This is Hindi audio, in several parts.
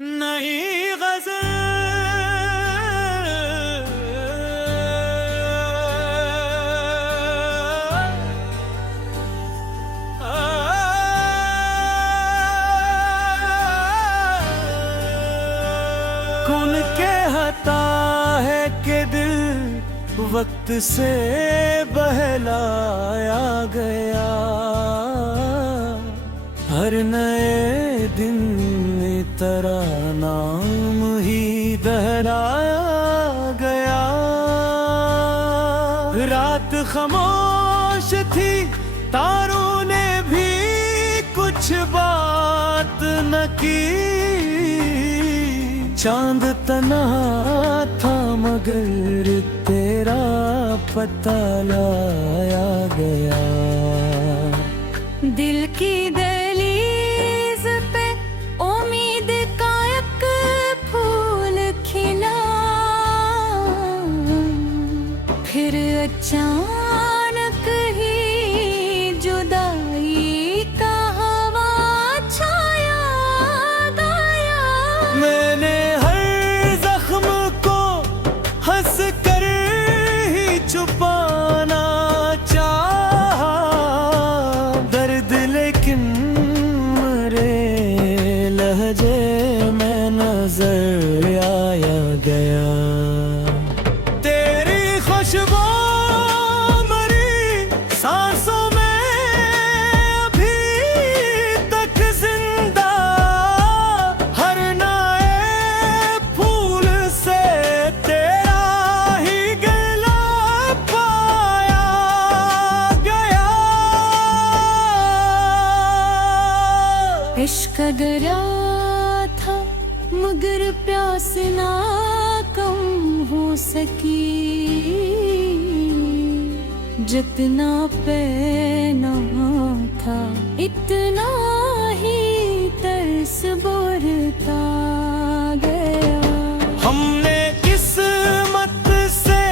नहीं गज़ल कौन कहता है कि दिल वक्त से बहलाया गया। हर नए दिन में तेरा नाम ही दोहराया गया। रात खामोश थी, तारों ने भी कुछ बात न की। चांद तना था मगर तेरा पता लाया गया। दिल की दहलीज पे उम्मीद का एक फूल खिला, फिर अचानक ही जुदाई का हवा छाया गया। मैंने हर जख्म को हंस कर ही छुपाना चाहा, दर्द लेकिन मेरे लहजे में नजर आया गया। तेरी खुशबू मेरी सांसों में अभी तक जिंदा, हर नए फूल से तेरा ही गला पाया गया। इश्क दरिया था मगर प्यास ना कम हो सकी। जितना पैना था इतना ही तरस बढ़ता गया। हमने किस्मत से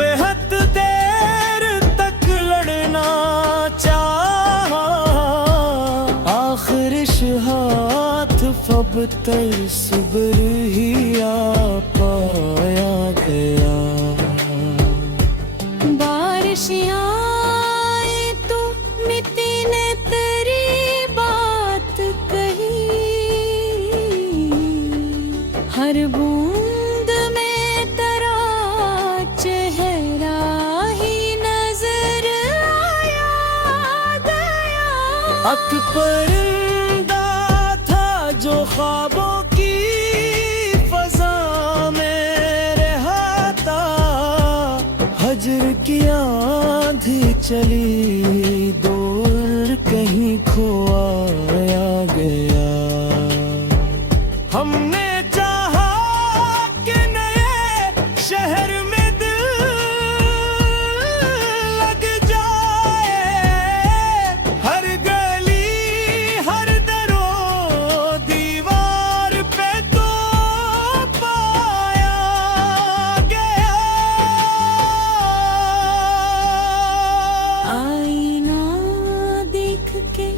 बेहद देर तक लड़ना चाहा, आखिर हाथ फब सब्र ही आ पाया गया। बारिश आए तो मिट्टी ने तेरी बात कही। हर बूंद में तेरा चेहरा ही नजर आया गया। अक परिंदा था जो ख्वाबों की फजा में रहता, हजर की आंधी चली दूर कहीं खोया गया। हमने चाहा कि नए शहर में दिल लग जाए, हर गली हर दरो दीवार पे तो पाया गया। आईना देख के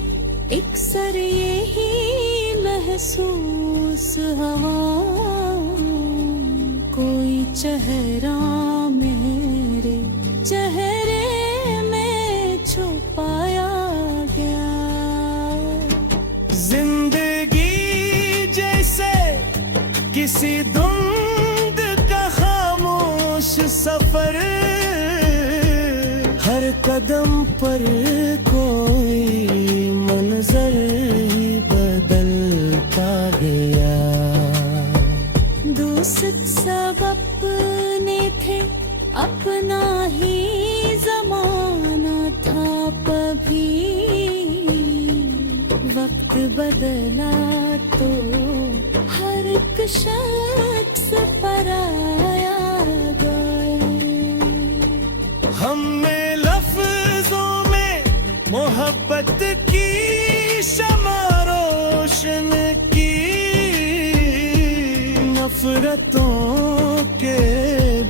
अक्सर यही महसूस हवा, कोई चेहरा मेरे चेहरे में छुपाया गया। जिंदगी जैसे किसी धुंध का खामोश सफर, हर कदम पर कोई मंजर ही बदलता गया। दोस्त सब अपने थे, अपना ही जमाना था। कभी वक्त बदला तो हर एक शख्स पराया गया। हमने लफ्जों में मोहब्बत की शमा रोशन की, नफरतों के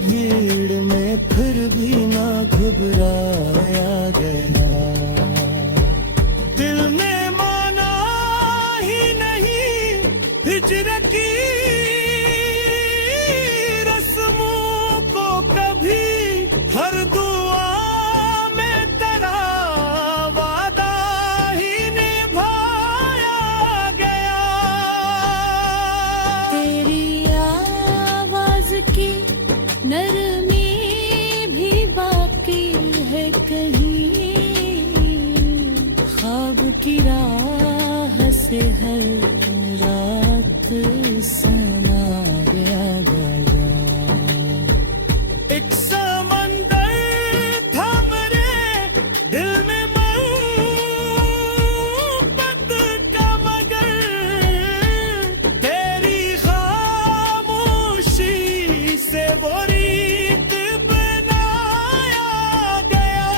भीड़ में फिर भी ना घबराया गया। दिल ने माना ही नहीं हिजर रखी रस्मों को कभी हर दुआ में तेरा वादा ही निभाया गया। तेरी आवाज की नरमी भी बाकी है कहीं, ख्वाब की राह से हर रात सुनाया गया। एक समंदर था मेरे दिल में मोहब्बत का, मगर तेरी खामोशी से वो रीत बनाया गया।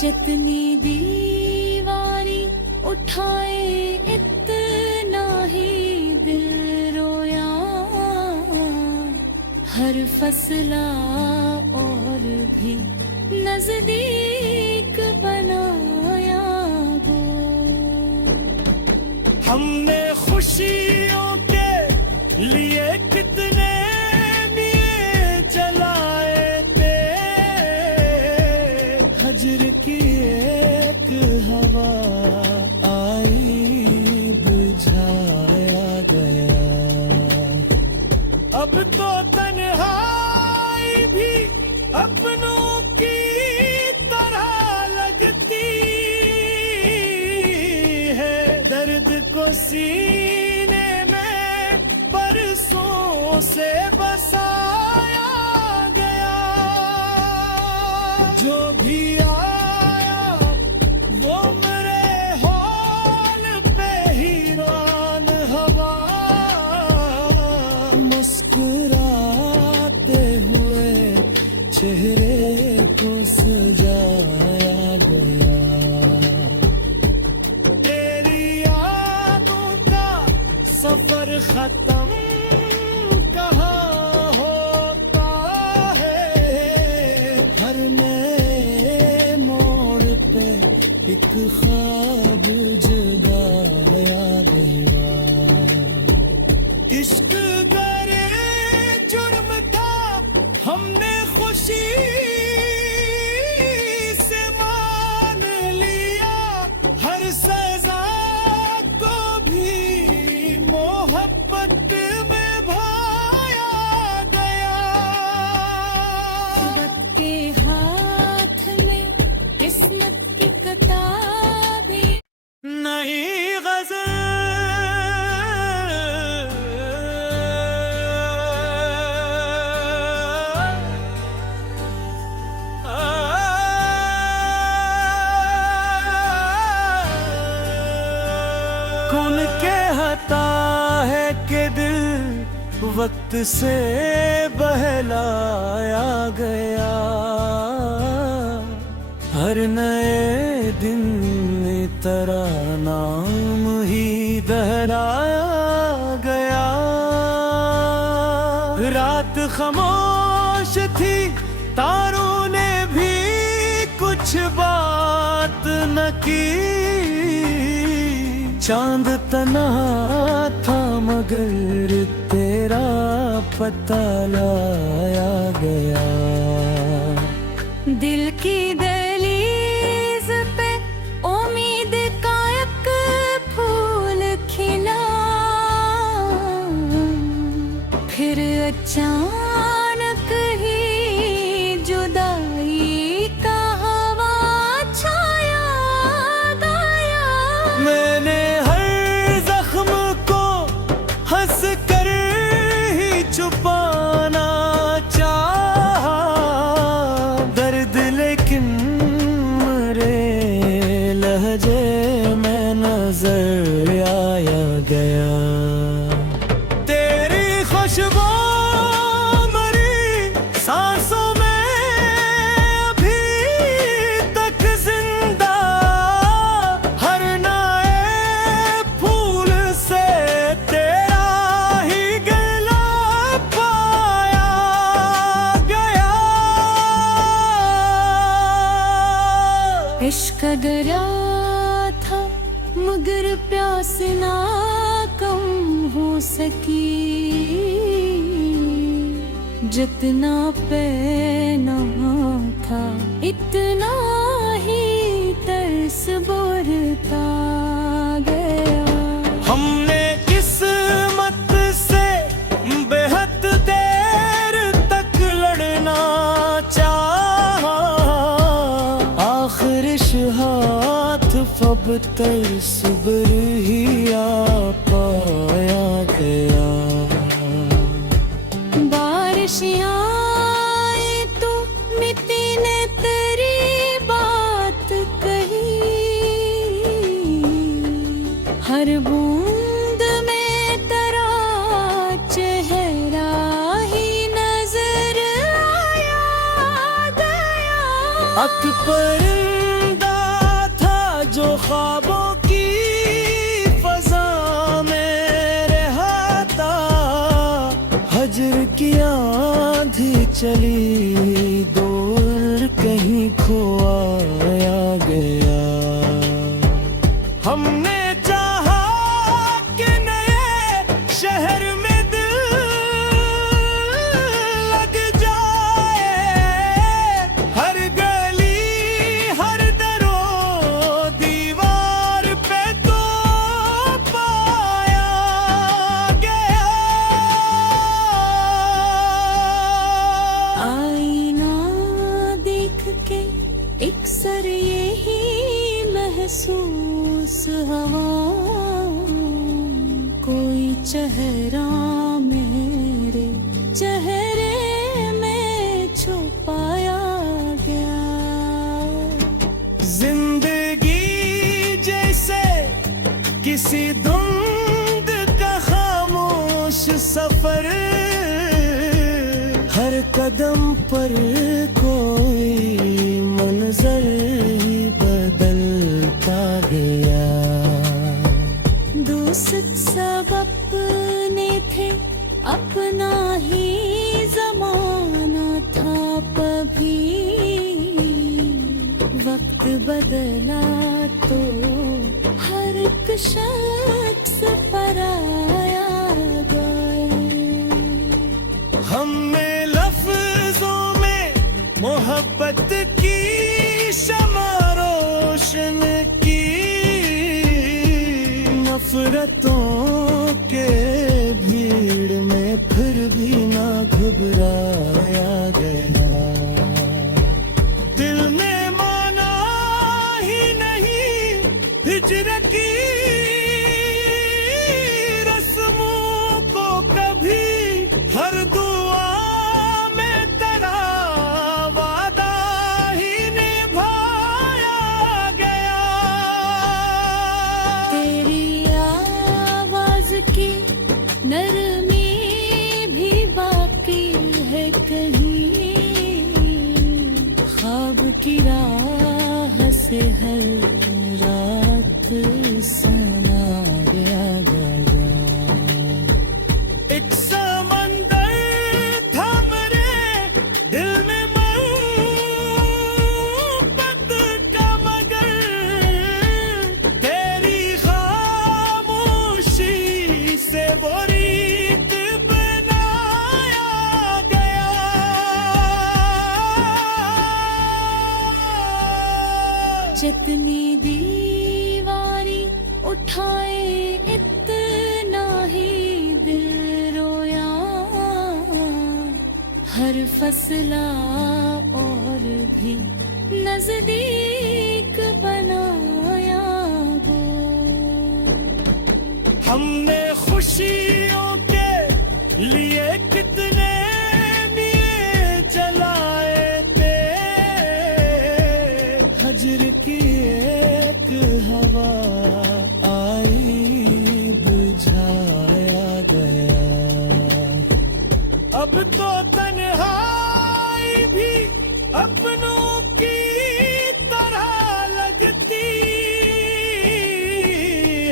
जितनी दीवारी उठाए इतना ही दिल रोया, हर फसला और भी नजदीक बनाया गया। हमने खुशियों के लिए कितने दिए जलाए थे, हजर की एक हवा आई बुझाया गया। अब तो तन्हाई भी अपनों की तरह लगती है, दर्द को सीने में बरसों से बसाया गया। जो भी आया वो मेरे हौल पे हीरान हवा, मुस्कुराते हुए चेहरे को सजाया गया। तेरी यादों का सफर खत्म कहाँ होता है, हर नए मोड़ पे एक ख्वाब जगाया गया। इश्क गरे जुर्म था, हमने खुशी से मान लिया, हर सजा को भी मोहब्बत में भाया गया। वक्त के हाथ में किस्मत की किताबें नहीं गज़ल कौन कहता है कि दिल वक्त से बहलाया गया, हर नए दिन में तेरा नाम ही दोहराया गया। रात खामोश थी, तारों ने भी कुछ बात न की, चांद तना था मगर तेरा पता लाया गया। दिल की दहलीज पे उम्मीद का एक फूल खिला, फिर अचानक ही जुदाई का हवा छाया गया। मैंने हर जख्म को हंस कर ही छुपाना चाहा, दर्द लेकिन मेरे लहजे में नजर आया गया। तेरी खुशबू मरी सांसों में अभी तक जिंदा, हर नए फूल से तेरा ही गला पाया गया। इश्क दरिया था से ना कम हो सकी, जितना पहना था इतना ही तरस बरता गया। हमने किस्मत से बेहद देर तक लड़ना चाहा, आखिर हाथ फब तरस बर ही आ पाया गया। बारिशियाँ आए तो मिट्टी ने तेरी बात कही, हर बूंद में तेरा चेहरा ही नजर आया गया। अक परिंदा था जो ख्वाबों की फजा में रहता, हजर की आंधी चली दूर कहीं खोया गया। हमने चाहा कि नए शहर में दिल लग जाए, हर गली हर दरो दीवार पे तो पाया गया। आईना देख के अक्सर यही महसूस हवा, कोई चेहरा मेरे चेहरे में छुपाया गया। जिंदगी जैसे किसी धुंध का खामोश सफर, हर कदम पर कोई मंजर ही बदलता गया। दोस्त सब अपने थे, अपना ही जमाना था कभी, वक्त बदला तो हर एक शख्स पराया गया। हमने लफ्जों में मोहब्बत की शमा रोशन की, नफरतों के भीड़ में फिर भी ना घबराया गया। दिल ने माना ही नहीं हिजरत की रस्मों को कभी, हर दुआ में तेरा वादा ही निभाया गया। तेरी आवाज की नरमी भी बाकी है कहीं, ख्वाब की राह से हर रात सुनाया गया। एक समंदर था मेरे दिल में मोहब्बत का, मगर तेरी खामोशी से वो रीत बनाया गया। जितनी दीवारी उठाए इतना ही दिल रोया, हर फसला और भी नजदीक बनाया गया। हमने खुशियों के लिए कितने दिए जलाए थे, हजर की एक हवा आई बुझाया गया। अब तो तन्हाई भी अपनों की तरह लगती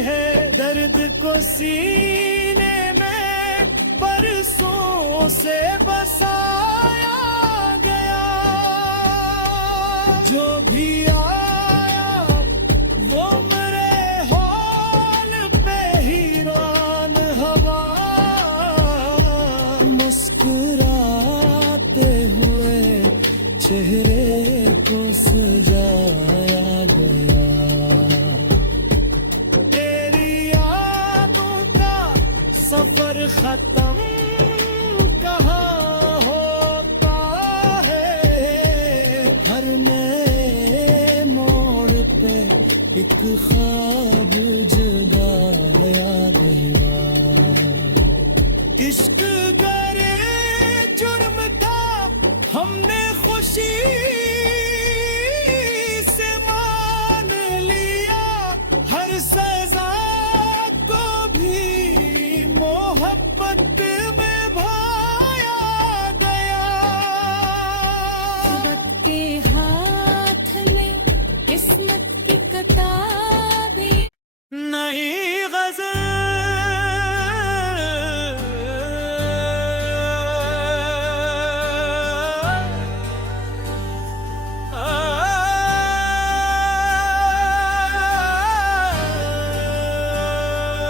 है, दर्द को सीने में बरसों से बसाया गया। जो भी आया वो मेरे हॉल पे खत्म कहाँ होता है, हर नए मोड़ पे एक ख्वाब जगाया गया। इश्क गरे जुर्म था, हमने खुशी से मान लिया, हर सजा को भी मोहब्बत में भाया गया। खुदा के हाथ में किस्मत की किताबें, नई गज़ल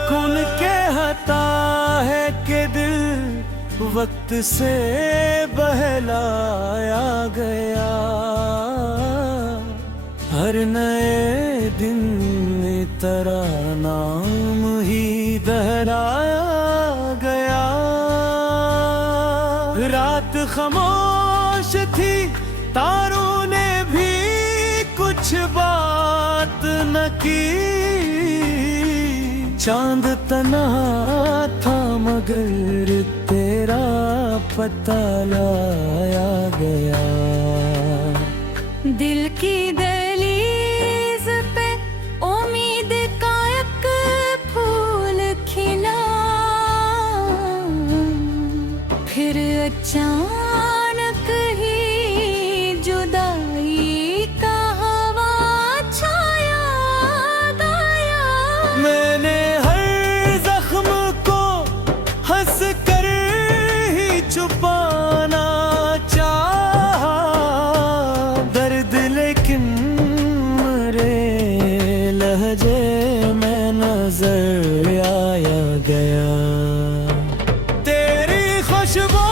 कौन कहता है कि दिल वक्त से बहलाया गया, हर नए दिन में तेरा नाम ही दोहराया गया। रात खामोश थी, तारों ने भी कुछ बात न की, चांद तना था मगर तेरा पता लाया गया। दिल की दहलीज पे उम्मीद का एक फूल खिला, फिर अचानक ही जुदाई का हवा छाया गया। मैंने हर जख्म को हंस कर ही छुपाना चाहा, दर्द लेकिन मेरे लहजे में नजर आया गया। तेरी खुशबू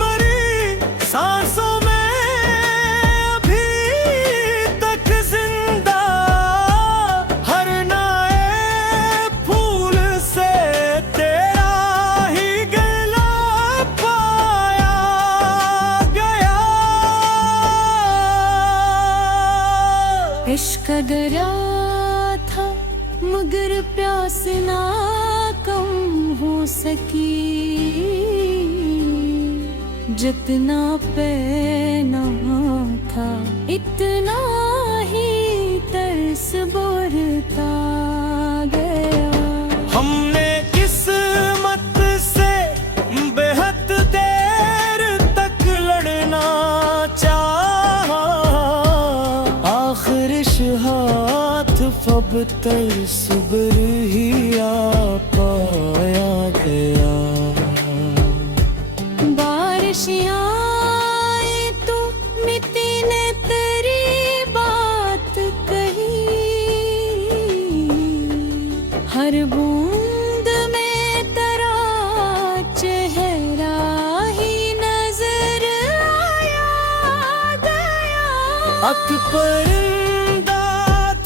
मरी सांसों में अभी तक जिंदा, हर नए फूल से तेरा ही गला पाया गया। इश्क दरिया था मगर प्यास ना कम हो सकी, जितना पैना था इतना ही तरस बढ़ता गया। हमने किस्मत से बेहद देर तक लड़ना चाहा, आखिर हाथ फब तर सुबर ही आ पाया गया। बारिशियाँ आए तो मिट्टी ने तेरी बात कही, हर बूंद में तेरा चेहरा ही नजर आया गया। अक परिंदा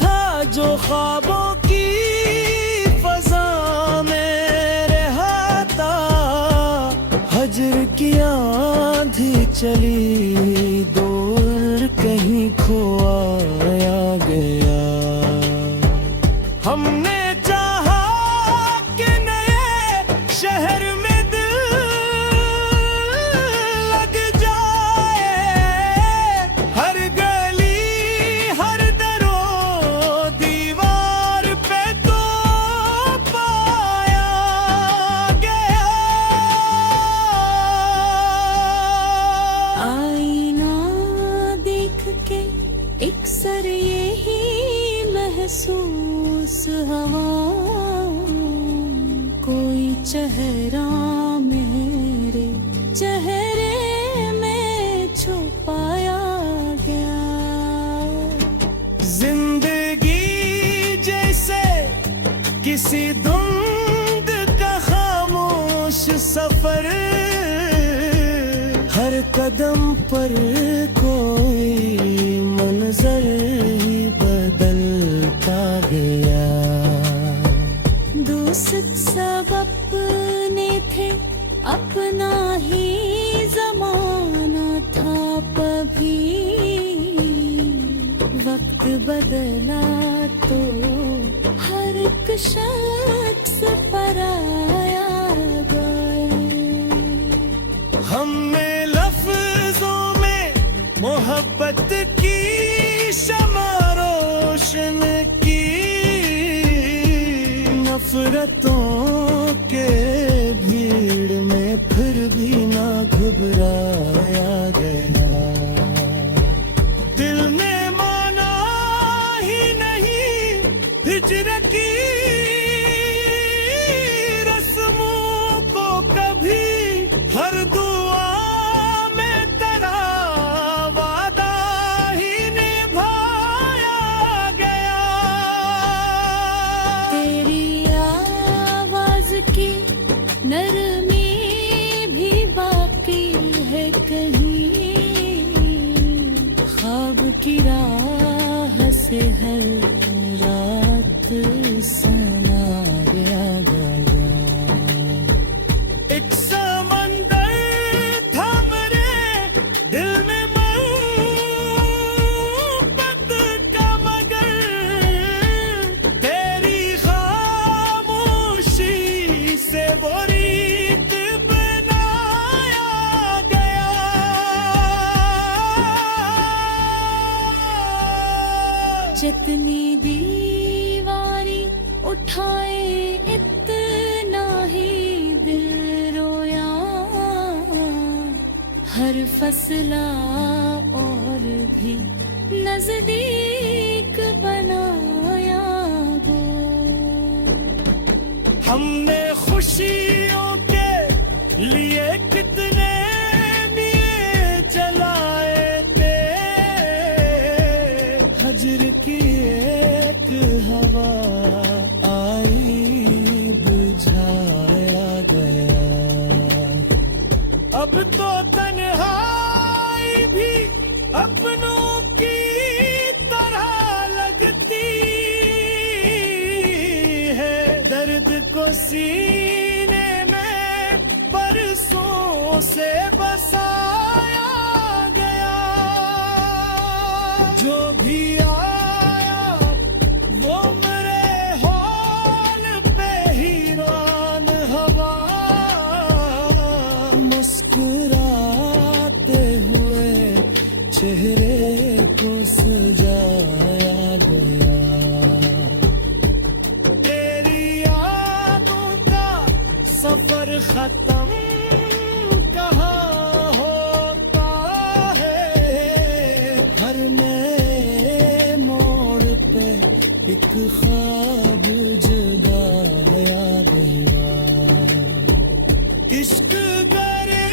था जो ख्वाबों की फजा में रहता, हजर की आंधी चली दूर कहीं खोया गया। हमने चाहा कि नए शहर में दिल लग जाए, हर गली हर दरो दीवार पे तो पाया गया। आईना देख के अक्सर यही महसूस हवा, कोई चेहरा मेरे चेहरे में छुपाया गया। जिंदगी जैसे किसी धुंध का खामोश सफर, हर कदम पर कोई मंजर ही बदलता गया। दोस्त सब अपने अपना ही जमाना था कभी वक्त बदला तो हर एक शख्स पराया गया। हमने लफ्जों में मोहब्बत की शमा रोशन की, नफरतों के भीड़ में फिर भी ना घबराया गया। दिल ने माना ही नहीं हिजरत की रस्मों को कभी, हर दुआ में तेरा वादा ही निभाया गया। तेरी आवाज की नरमी भी बाकी है कहीं, ख्वाब की राह से हर रात सुनाया गया। एक समंदर था मेरे दिल में मोहब्बत का, मगर तेरी खामोशी से वो रीत बनाया गया। जितनी दीवारी उठाए इतना ही दिल रोया, हर फसला और भी नजदीक बनाया गया। हमने खुशियों के लिए कितने दिए जलाए थे, हजर की एक हवा आई बुझाया गया। अब तो तन्हाई भी अपनों की तरह लगती है, दर्द को सीने में बरसों से बसाया गया। जो भी आया वो मेरे हौल पे हीरान हवा, मुस्कुराते हुए चेहरे को सजाया गया। तेरी यादों का सफर खत्म कहाँ होता है, हर नए मोड़ पे एक ख्वाब जगाया गया। इश्क गरे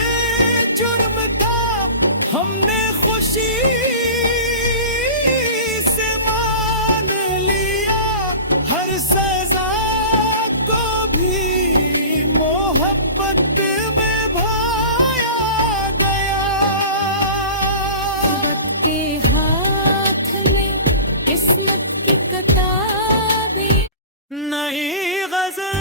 जुर्म था हमने खुशी से मान लिया, हर सजा को भी मोहब्बत में भाया गया। वक्त के हाथ में किस्मत की किताबें नहीं गज़ल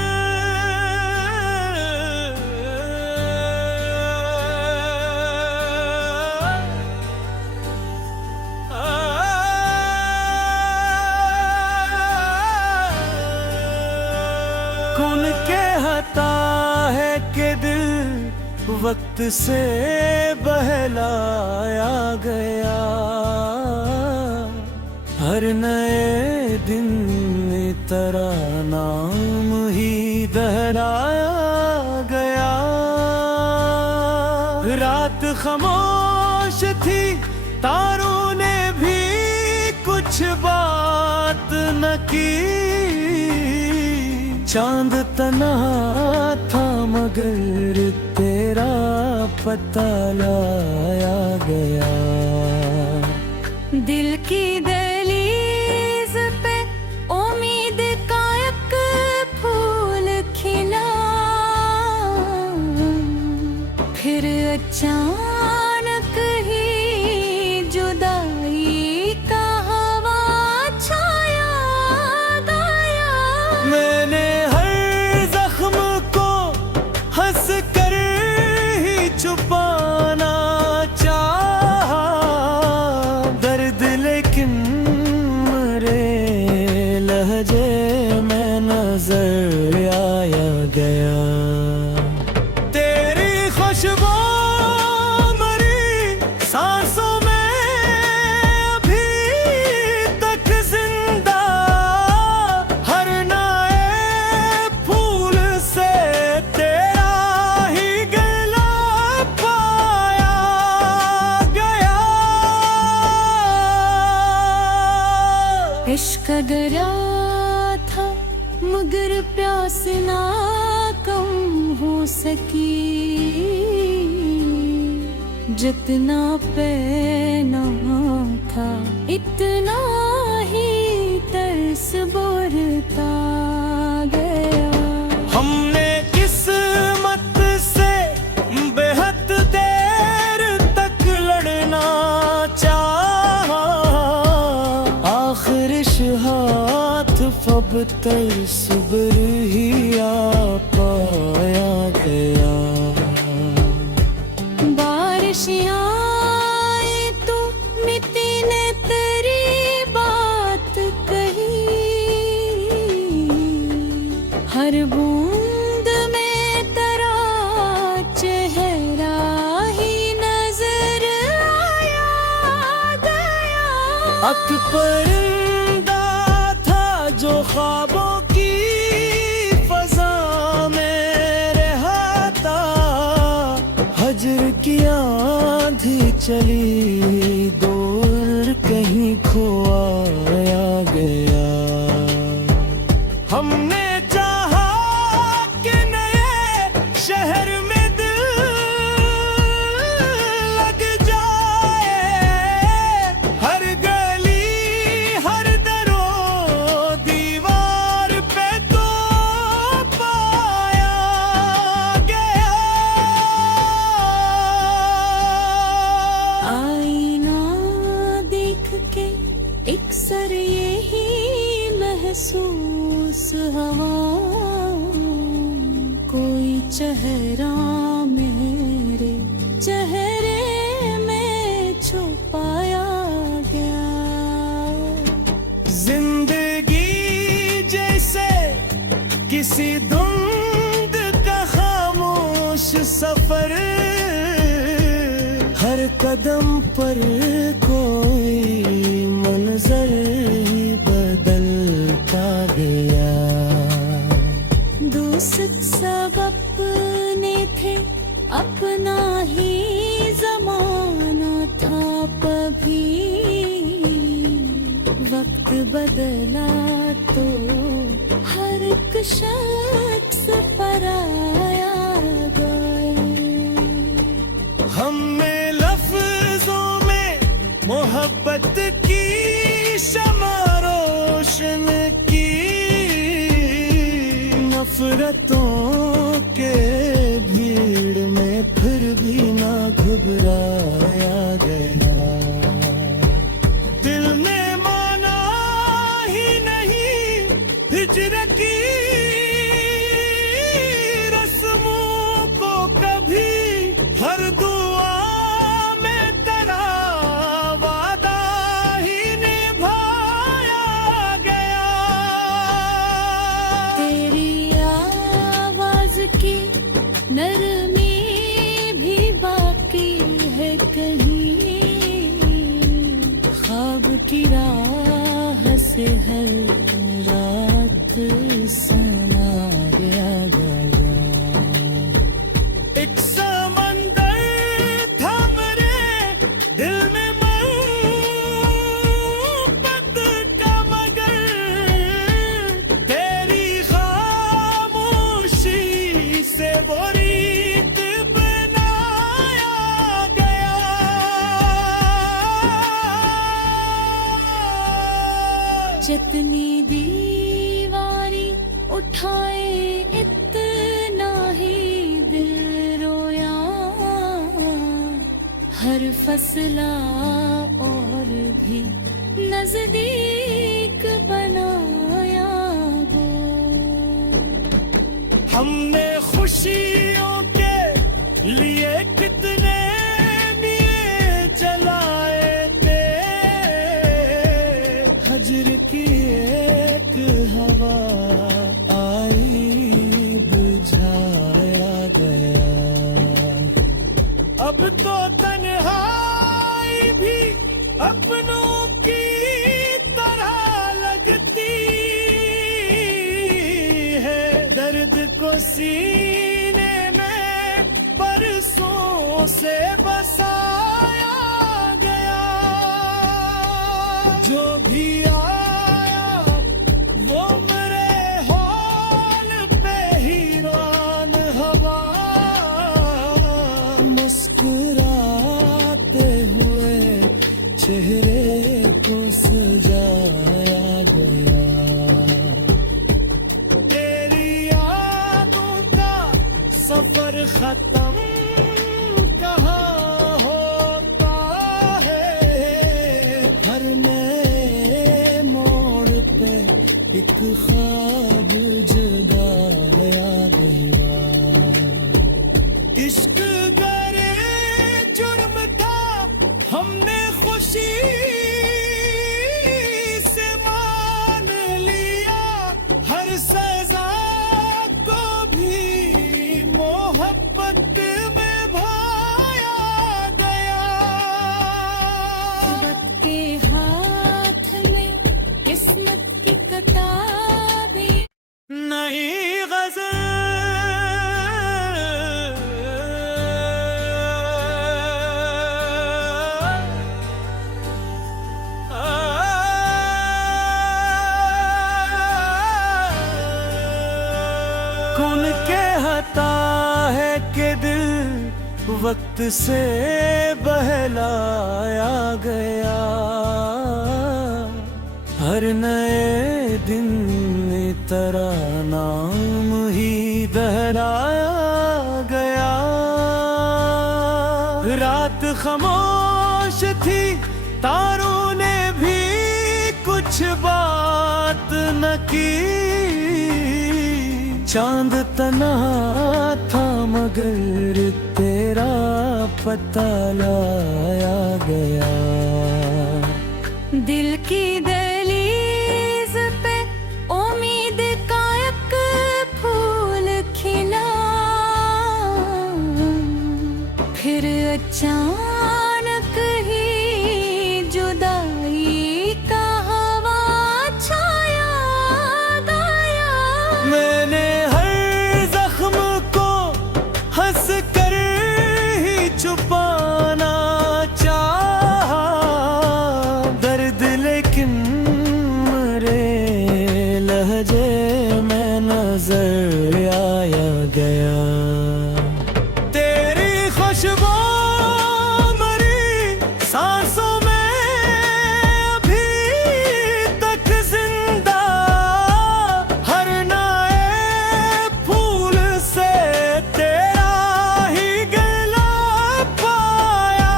कौन कहता है कि दिल वक्त से बहलाया गया, हर नए दिन में तेरा नाम ही दोहराया गया। रात खामोश थी, तारों ने भी कुछ बात न की, चांद तना था मगर तेरा पता लाया गया। दिल की दहलीज पे उम्मीद का एक फूल खिला, फिर अचानक ही जुदाई का हवा छाया गया। मैंने हर जख्म को हंस कर मैं नजर आया गया। तेरी खुशबू मरी सांसों में अभी तक जिंदा, हर नए फूल से तेरा ही गला पाया गया। इश्क दरिया था मगर प्यास ना कम हो सकी, जितना पैना था इतना ही तरस बरता गया। हमने किस्मत से बेहद देर तक लड़ना चाहा, आखिर हाथ फब तरसबर ही आ पाया गया। बारिशियाँ आए तो मिट्टी ने तेरी बात कही, हर बूंद में तेरा चेहरा ही नजर आया गया। अक परिंदा था जो ख्वाबों की फजा में रहता, हजर की आंधी चली दूर कहीं खोया गया। हमने चाहा कि नए शहर में दिल लग जाए, हर गली हर दरो दीवार पे तो पाया गया। आईना देख के अक्सर यही महसूस हवा, कोई चेहरा मेरे चेहरे में छुपाया गया। जिंदगी जैसे किसी धुंध का खामोश सफर, हर कदम पर कोई मंजर ही बदलता गया। दोस्त सब अपने थे, अपना ही जमाना था कभी, वक्त बदला तो हर एक शख्स पराया गया। हमने लफ्जों में मोहब्बत की शमा रोशन की, नफरतों के भीड़ में फिर भी ना घबराया गया। दिल ने माना ही नहीं हिजरत की रस्मों को कभी, हर दुआ में तेरा वादा ही निभाया गया। तेरी आवाज की नरमी भी बाकी है कहीं, ख्वाब की राह से हर रात सुनाया गया। एक समंदर था मेरे दिल में मोहब्बत का, मगर तेरी खामोशी से वो रीत बनाया गया। जितनी दीवारी उठाए इतना ही दिल रोया, हर फसला और भी नजदीक बनाया गया। हमने खुशियों के लिए कितने दिए जलाए थे, हजर की एक हवा सीने में बरसों से बसाया गया। जो भी आया वो मेरे हॉल पे हीरान हवा। मुस्कुराते हुए चेहरे को सजाया गया। तेरी यादों का सफर खत्म कहाँ होता है। हर नए मोड़ पे एक ख्वाब जगाया गया। इश्क गरे जुर्म था हमने खुशी से मान लिया। हर सजा को भी मोहब्बत में भाया गया। वक्त के हाथ में किस्मत की किताबें नहीं कौन कहता है कि दिल वक्त से बहलाया गया। हर नए दिन में तेरा नाम ही दोहराया गया। रात खामोश थी तारों ने भी कुछ बात न की। चांद तना था मगर तेरा पता लाया गया। दिल की दहलीज पे उम्मीद का एक फूल खिला। फिर अचानक ही जुदाई का हवा छाया गया। मैंने हर जख्म को हंस कर ही छुपाना चाहा। दर्द लेकिन मेरे लहजे में नजर आया गया। तेरी खुशबू मरी सांसों में अभी तक जिंदा। हर नए फूल से तेरा ही गला पाया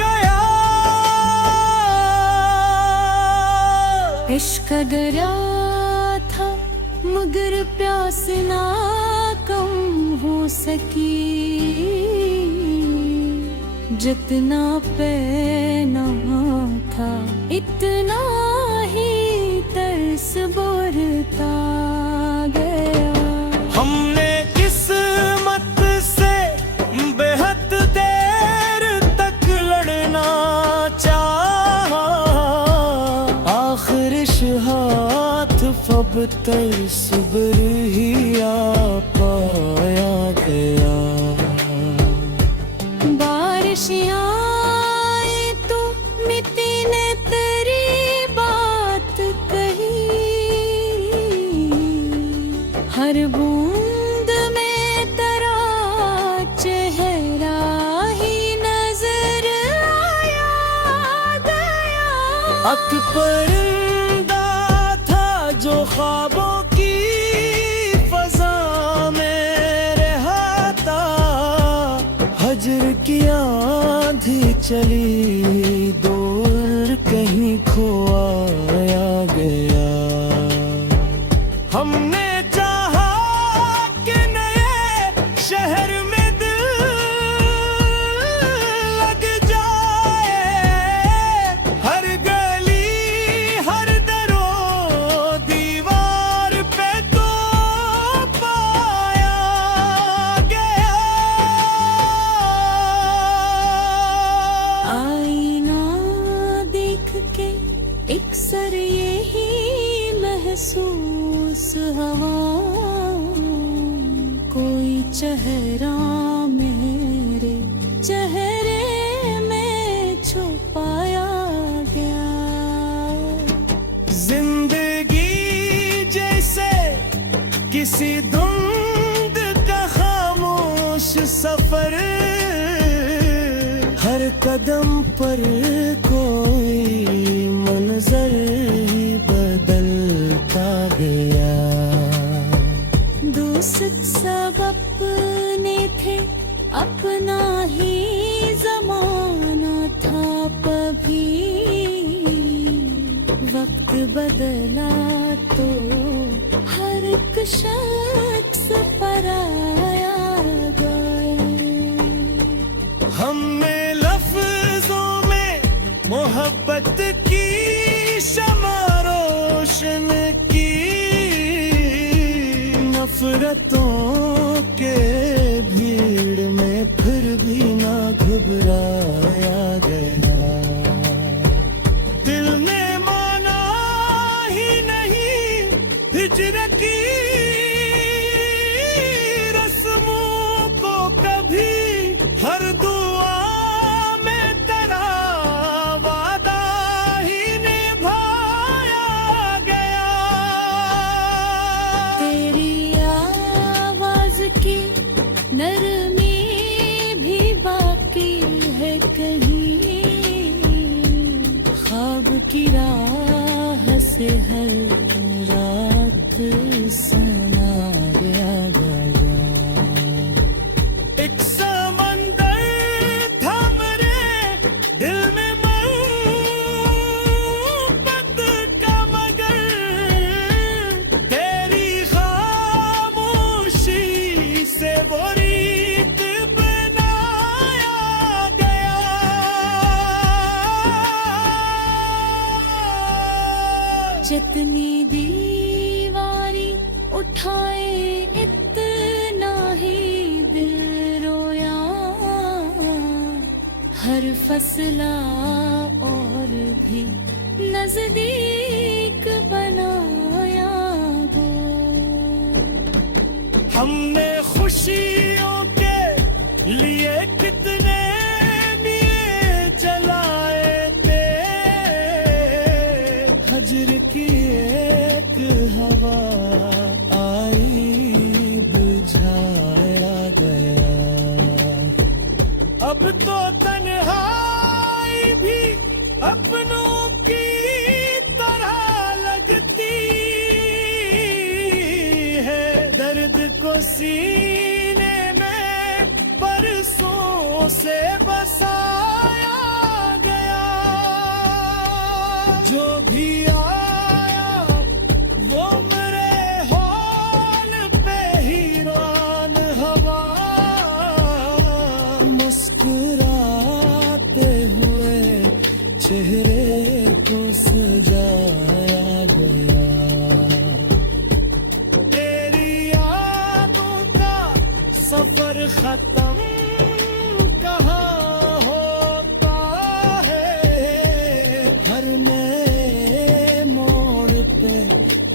गया। इश्क दरिया था मगर प्यास ना कम हो सकी। जितना पैना था इतना ही तरस बरता गया। हमने किस्मत से बेहद देर तक लड़ना चाहा। आखिर हाथ फब तर सुबर ही आ पाया गया। बारिशियाँ आए तो मिट्टी ने तेरी बात कही। हर बूंद में तेरा चेहरा ही नजर आया गया। अक परिंदा था जो ख्वाबों की फजा में रहता। हजर की आंधी चली दूर कहीं खोया गया। हमने चाहा कि नए शहर में दिल लग जाए। हर गली हर दरो दीवार पे तो पाया गया। आईना देख के अक्सर यही महसूस हवा कोई चेहरा मेरे चेहरे में छुपाया गया। जिंदगी जैसे किसी धुंध का खामोश सफर, हर कदम पर कोई मंजर ही बदलता गया। दोस्त सब अपने थे, अपना ही जमाना था। कभी वक्त बदला तो हर एक शख्स पराया गया। हमने लफ्जों में मोहब्बत की शमा रोशन की, नफरतों के भीड़ में फिर भी ना घबराया गया। दिल ने माना ही नहीं हिजरत की रस्मों को कभी, हर दुआ में तेरा वादा ही निभाया गया। तेरी आवाज की नरमी भी बाकी है कहीं, ख्वाब की राह से हर रात सुनाया गया। एक समंदर था मेरे दिल में मोहब्बत का, मगर तेरी खामोशी से वो रीत बनाया गया। जितनी दीवारी उठाए इतना ही दिल रोया, हर फसला और भी नजदीक बनाया गया। हमने खुशियों के लिए कितने दिए जलाए थे, हजर की एक हवा आई बुझाया गया। अब तो तन्हाई भी अपनों की तरह लगती है, दर्द को सीने में बरसों से बसाया गया। जो भी आया वो मेरे हौल पे हीरान हवा, मुस्कुराते हुए चेहरे को सजाया गया। तेरी यादों का सफर खत्म कहाँ होता है, हर नए मोड़ पे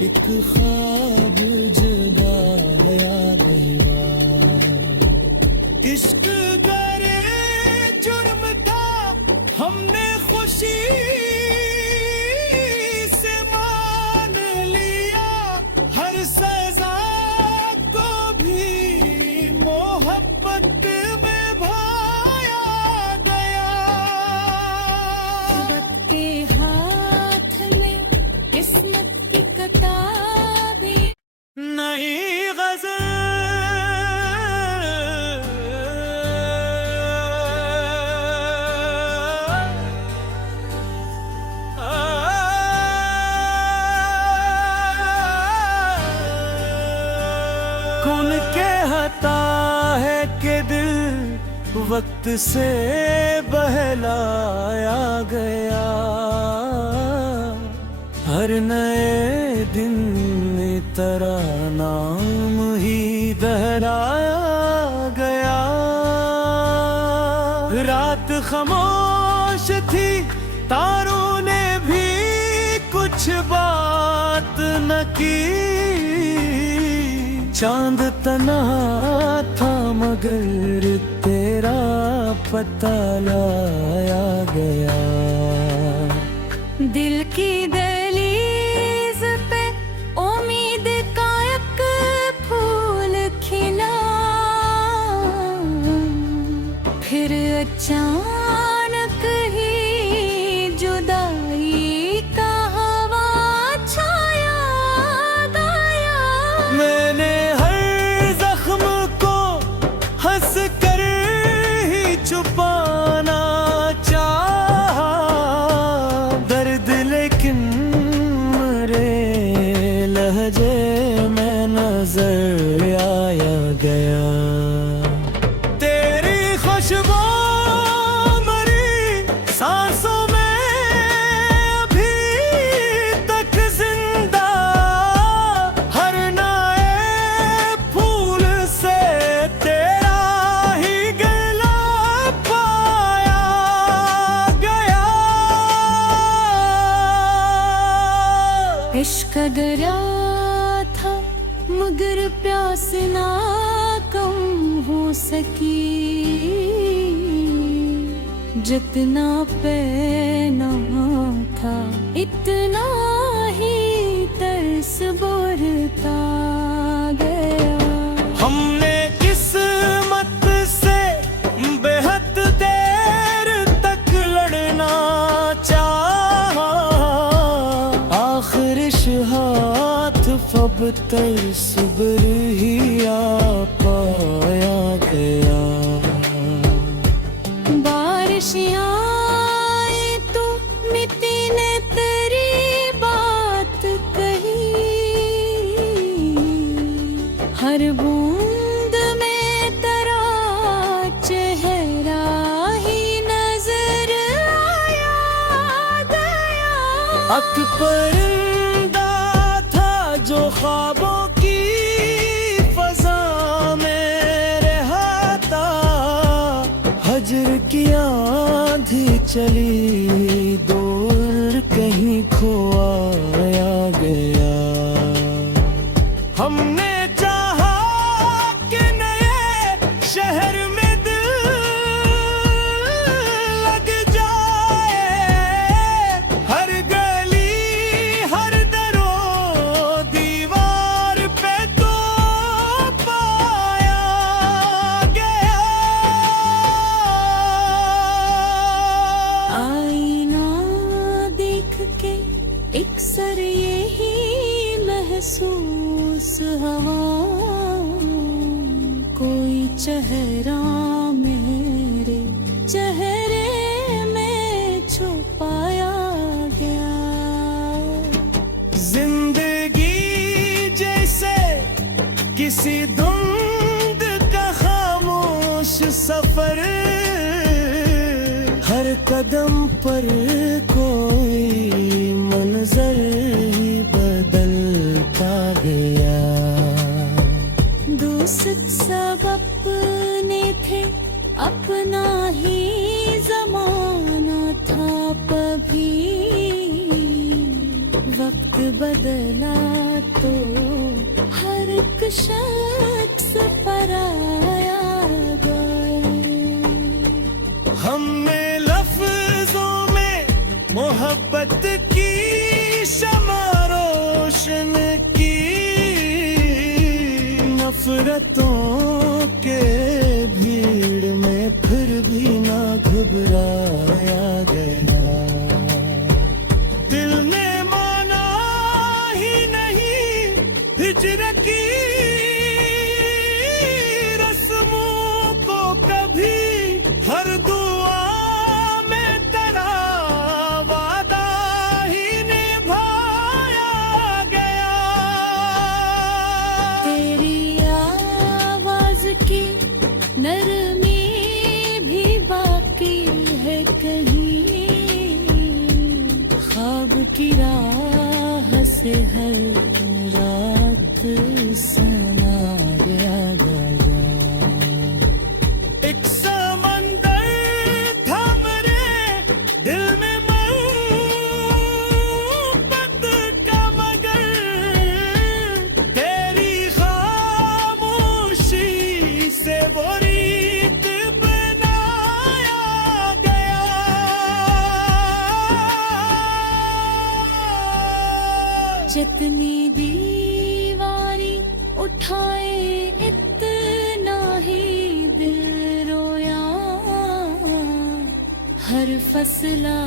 एक ख्वाब जगाया गया। इश्क गरे जुर्म था, हमने खुशी से मान लिया, हर सजा को भी मोहब्बत में भाया गया। रब के हाथ में किस्मत की किताबें, नहीं गज़ल कौन कहता है कि दिल वक्त से बहलाया गया, हर नए दिन में तेरा नाम ही दोहराया गया। रात खामोश थी, तारों ने भी कुछ बात न की, चांद तना था मगर तेरा पता लाया गया। दिल की दहलीज पे उम्मीद का एक फूल खिला, फिर अचानक ही जुदाई का हवा छाया गया। मैंने हर जख्म को हंस कर ही छुपाना चाहा, दर्द लेकिन मेरे लहजे में नजर आया गया। तेरी खुशबू मरी सांसों में अभी तक जिंदा, हर नए फूल से तेरा ही गला पाया गया। इश्क दरिया था मगर प्यास ना कम हो सकी, जितना पैना था इतना ही तरस बढ़ता गया। हमने किस्मत से बेहद देर तक लड़ना चाहा, आखिर इस हाथ फब तर सुबर ही आ पाया गया। बारिशियाँ आई तो मिट्टी ने तेरी बात कही, हर बूंद में तेरा चेहरा ही नजर आया गया। अक परिंदा था जो ख्वाबों की फजा में रहता, हजर की आंधी चली दूर कहीं खोया गया। हमने चाहा कि नए शहर में दिल लग जाए, हर गली हर दरो दीवार पे तो पाया गया। आईना देख के अक्सर यही महसूस हवा, कोई चेहरा मेरे चेहरे में छुपाया गया। जिंदगी जैसे किसी धुंध का खामोश सफर, हर कदम पर कोई मंजर ही बदलता गया। दोस्त सब अपने थे, अपना ही जमाना था, कभी वक्त बदला तो हर एक शख्स पराया गया। हमने लफ्जों में मोहब्बत की शमा रोशन की, नफरतों के भीड़ में फिर भी ना घबराया गया। दिल ने माना ही नहीं हिजरत की रस्मों को कभी, हर दुआ में तेरा वादा ही निभाया गया। तेरी आवाज की नरमी भी बाकी है कहीं, ख्वाब की राह से हर रात समाया गया। एक समंदर था मेरे दिल में मोहब्बत का, मगर तेरी ठाए इतना ही दिल रोया, हर फसला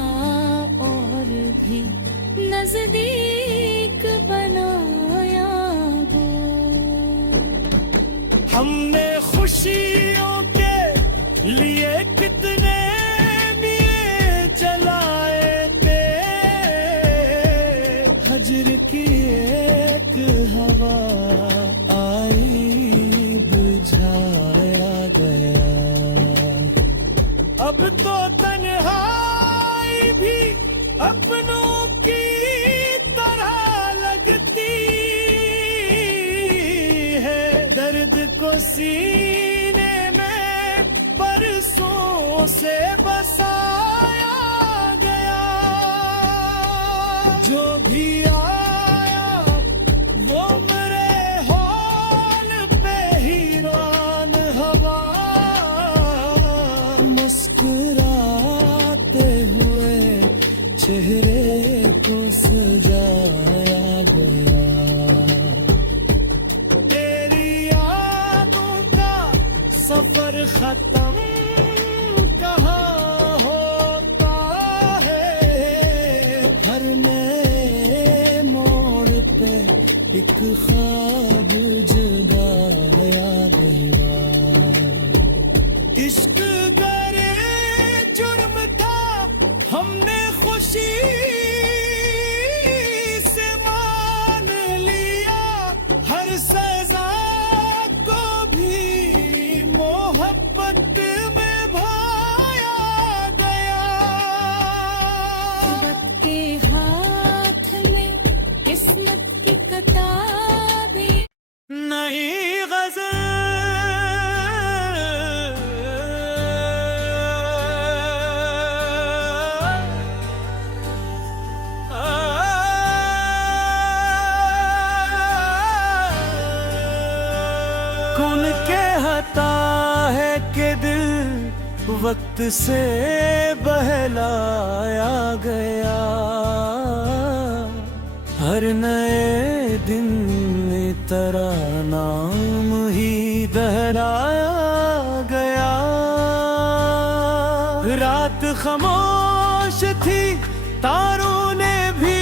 और भी नजदीक बनाया गो। हमने खुशियों के लिए कितने दिए जलाए थे, हजर की एक हवा आई बुझाया गया। अब तो तन्हाई भी अपनों की तरह लगती है, दर्द को सीने में बरसों से बसाया गया। जो भी आया वो मेरे हौल पे हीरान हवा, मुस्कुराते हुए चेहरे को सजाया गया। तेरी यादों का सफर खत्म कहाँ होता है, हर नए मोड़ पे एक ख्वाब जगाया गया। इश्क गरे जुर्म था, हमने खुशी से मान लिया, हर सजा को भी मोहब्बत में भाया गया। वक्त के हाथ में किस्मत की किताबें नहीं कौन कहता है कि दिल वक्त से बहलाया गया, हर नए दिन में तेरा नाम ही दोहराया गया। रात खामोश थी, तारों ने भी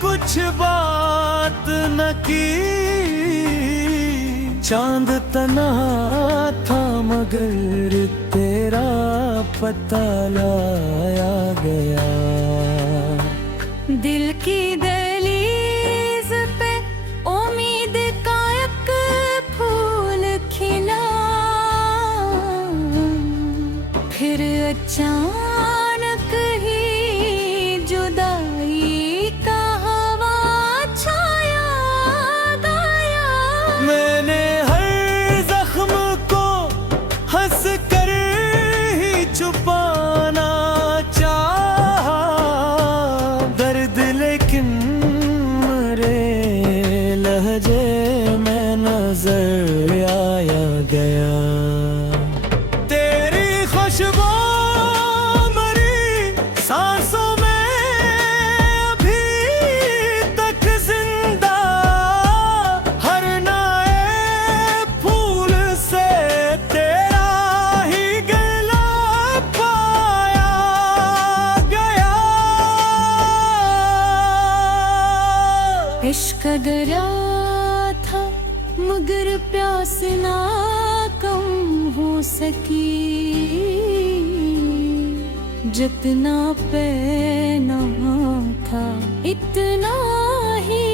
कुछ बात न की, चांद तना था मगर तेरा पता लाया गया। दिल की दहलीज पे उम्मीद का एक फूल खिला, फिर अचानक ही जुदाई का हवा छाया गया। मैंने हर जख्म को हंस कर ही छुपाना चाहा, दर्द लेकिन मेरे लहजे में नजर आया गया। तेरी खुशबू मेरी सांसों में अभी तक जिंदा, हर नए फूल से तेरा ही गला पाया गया। इश्क दरिया था मगर प्यास ना कम हो सकी, जितना पैना था इतना ही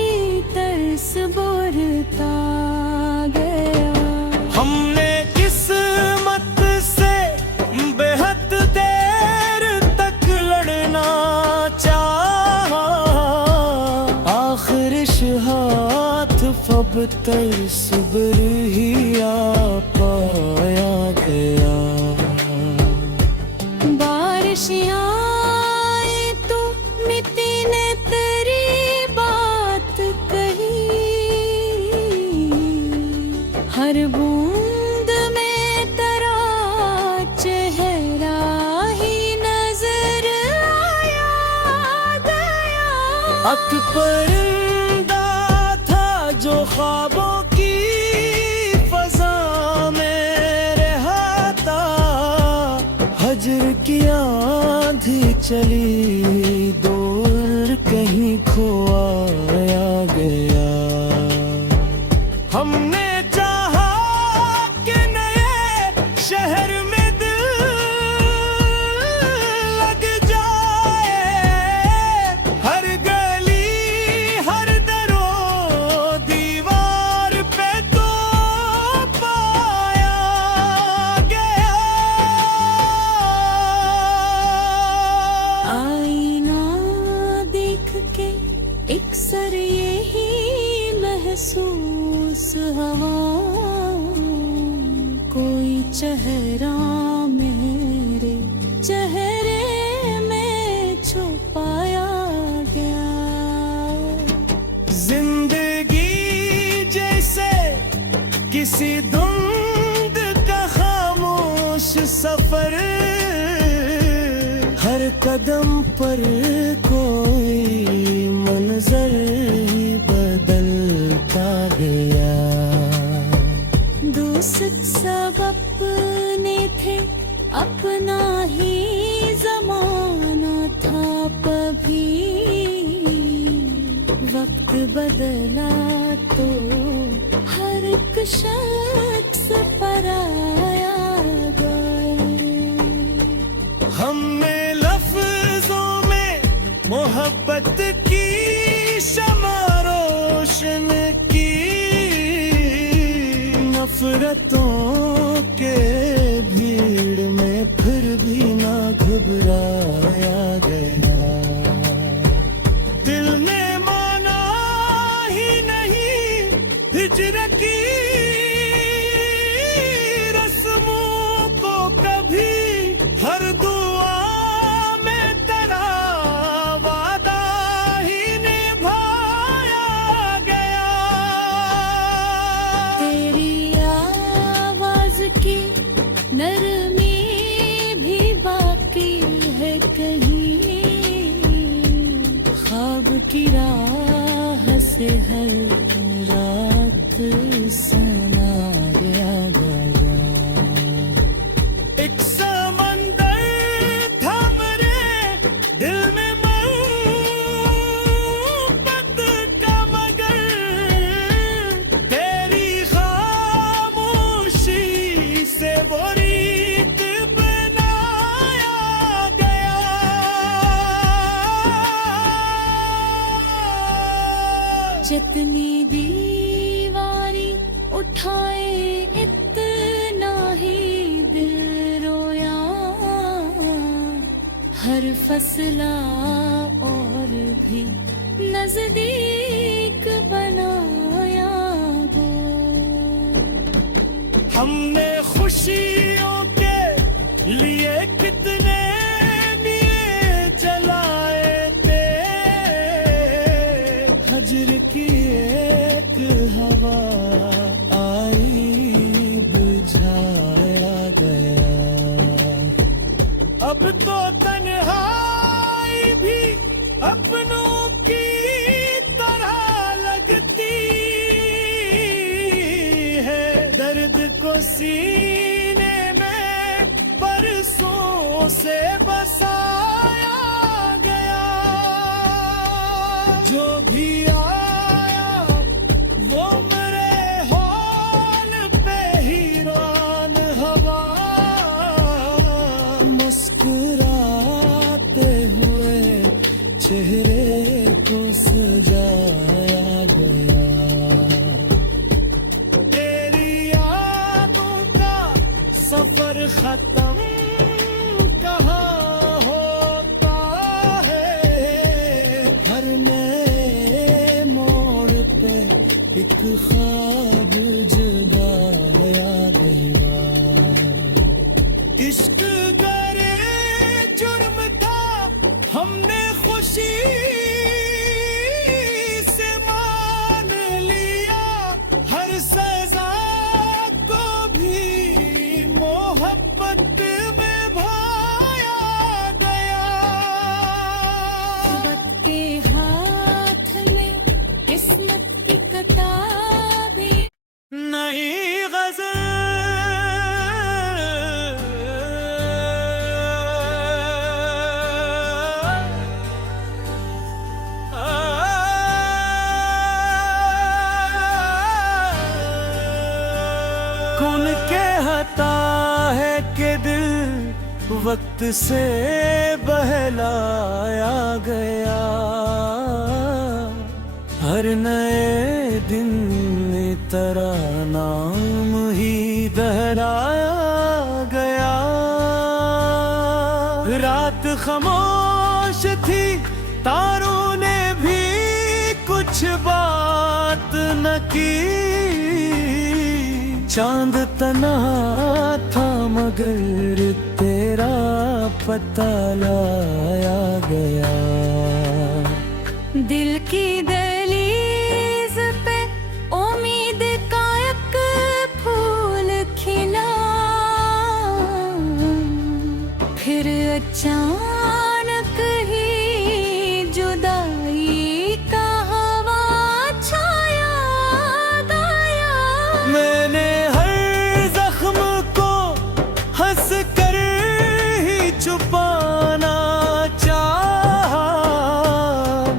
तरस बरता गया। हमने किस्मत से बेहद देर तक लड़ना चाहा, आखिर हाथ फब सुबर ही आ पाया गया। बारिश आए तो मिट्टी ने तेरी बात कही, हर बूंद में तेरा चेहरा ही नजर आया गया। अक परिंदा था जो ख्वाबों की चली दूर कहीं खोया गया। हमने चाहा कि नए शहर में दिल लग जाए, हर गली हर दरो दीवार पे तो पाया गया। आईना देख के अक्सर यही महसूस हवा, कोई चेहरा मेरे चेहरे में छुपाया गया। जिंदगी जैसे किसी धुंध का खामोश सफर, हर कदम पर कोई मंजर ही बदलता गया। दोस्त सब अपने थे, अपना ही जमाना था। कभी वक्त बदला तो हर एक शख्स पराया गया। हमने लफ्जों में मोहब्बत की शमा रोशन की, नफरतों के भीड़ में फिर भी ना घबराया गया। दिल ने माना ही नहीं हिजरत की रस्मों को कभी, हर दुआ में तेरा वादा ही निभाया गया। तेरी आवाज की नरमी भी बाकी है कहीं, ख्वाब की राह से हर रात सुनाया गया। एक समंदर था मेरे दिल में मोहब्बत का, मगर तेरी खामोशी से वो रीत बनाया गया। जितनी दीवारी उठाए इतना ही दिल रोया, हर फसला और भी नजदीक बनाया गया। हमने खुशियों के लिए कितने दिए जलाए थे, हजर की एक हवा आई बुझाया गया। अब तो तन्हाई भी अपनों की तरह लगती है, दर्द को सीने में बरसों से बसाया गया। जो भी आया वो मेरे हौल पे हीरान हवा, मुस्कुराते हुए चेहरे को सजाया गया। तेरी यादों का सफर खत्म कहाँ होता है, हर नए मोड़ पे एक ख्वाब जगाया गया। इश्क गरे जुर्म था, हमने खुशी से मान लिया, हर सजा को भी मोहब्बत में भाया गया। वक्त के हाथ में किस्मत की किताबें नई गज़ल खुल के हता है कि दिल वक्त से बहलाया गया। हर नए दिन में तेरा नाम ही दोहराया गया। रात खामोश थी, तारों ने भी कुछ बात न की। चांद तना था मगर तेरा पता लाया गया। दिल की दहलीज पे उम्मीद का एक फूल खिला, फिर अचानक ही जुदाई का हवा छाया गया। मैंने हर जख्म को हंस कर ही छुपाना चाहा,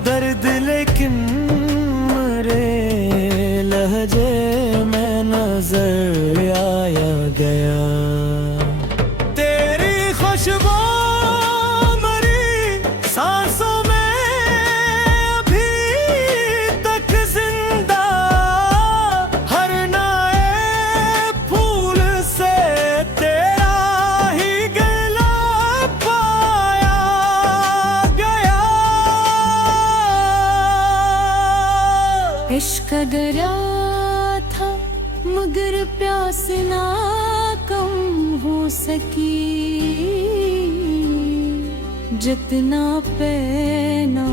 दर्द लेकिन मेरे लहजे में नजर आया गया। तेरी खुशबू मरी सांसों में अभी तक जिंदा, हर नए फूल से तेरा ही गला पाया गया। इश्क दरिया था मगर प्यास ना कम हो सकी, जितना पैना